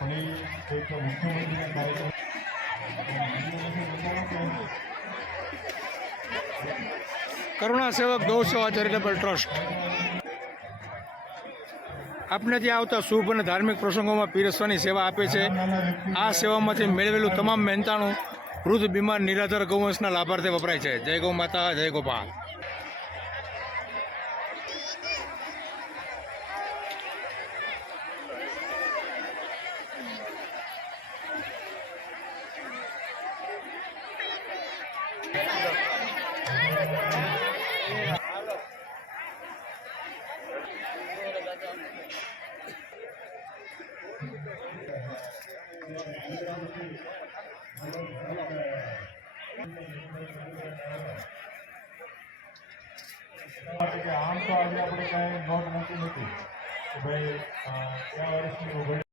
પણ એ એક મુખ્યમંત્રીના કાર્યક્રમ કરુણા સેવક ગૌ સેવા ચેરિટેબલ ટ્રસ્ટ આપને ત્યાં આવતા શુભ અને ધાર્મિક પ્રસંગોમાં પીરસવાની સેવા આપે છે। આ સેવામાંથી મેળવેલું તમામ મહેનતાણું વૃદ્ધ બીમાર નિરાધાર ગૌવંશના લાભાર્થે વપરાય છે। જય ગૌ માતા, જય ગોપાલ। આમ તો આજે આપણે કાંઈ નોટ મૂકી નથી કે ભાઈ 2 વર્ષની